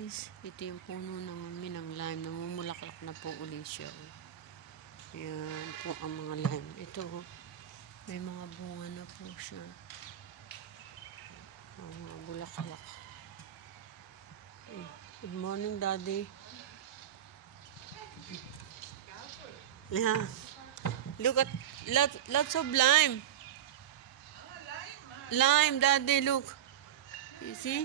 guys, ito yung puno ng lime. Namumulaklak na po ulit siya. Ayan po ang mga lime. Ito, may mga bunga na po siya. Mga bulaklak. Good morning, Daddy. Yeah. Look at lots of lime. Lime, Daddy, look. You see?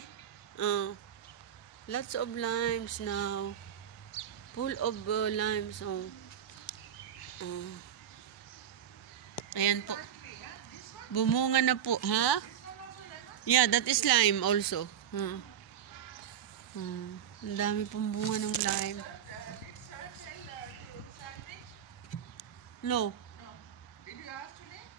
Lots of limes now. Full of limes. Ayan po. Bumunga na po, ha? Yeah, that is lime also. Ang dami pong bunga ng lime. No. Did you ask today?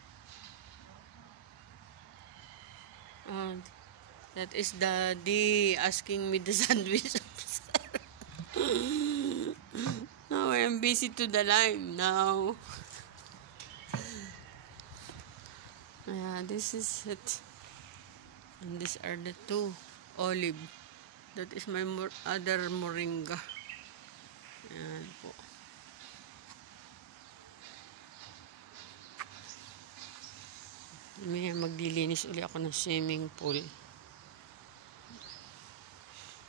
That is Daddy asking me the sandwich. Now I am busy to the lime now. Yeah, this is it. And these are the two olive. That is my other moringa. Ayan po. May maglilinis uli ako ng swimming pool.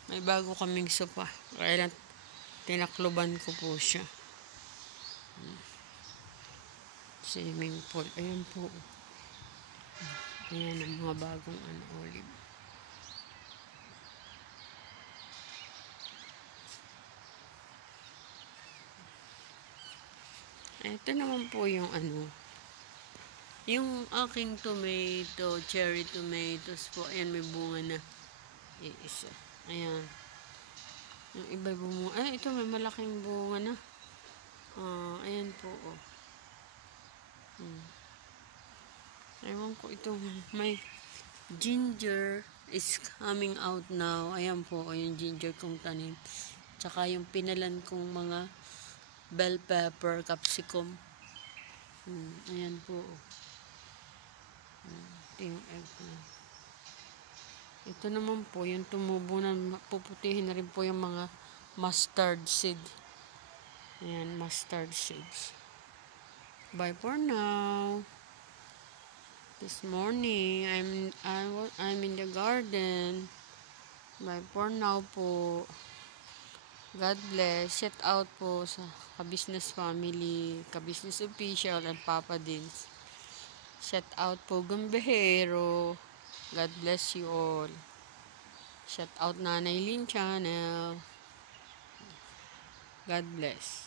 May bago kaming sopa. Kaya tinakloban ko po siya. Swimming pool. Ayan po. Ayan ang mga bagong olive. Ito naman po yung yung aking tomato, cherry tomatoes po. Ayan, may bunga na. Isa. Ayan. Yung iba bunga. Ito may malaking bunga na. Ayan po. Ewan ko itong may ginger is coming out now. Ayan po. Yung ginger kong tanim. Tsaka yung pinalan kong mga bell pepper, capsicum. Ayan po. Ito yung eggplant. Ito naman po, yung tumubo na, puputihin na rin po yung mga mustard seed. Ayan, mustard seeds. Bye for now. This morning, I'm in the garden. Bye for now po. God bless. Shout out po sa Ka-Business Family, Ka-Business Official, and Papa Dins. Shout out po Gambehero. God bless you all. Shout out Nanay Lin Channel. God bless.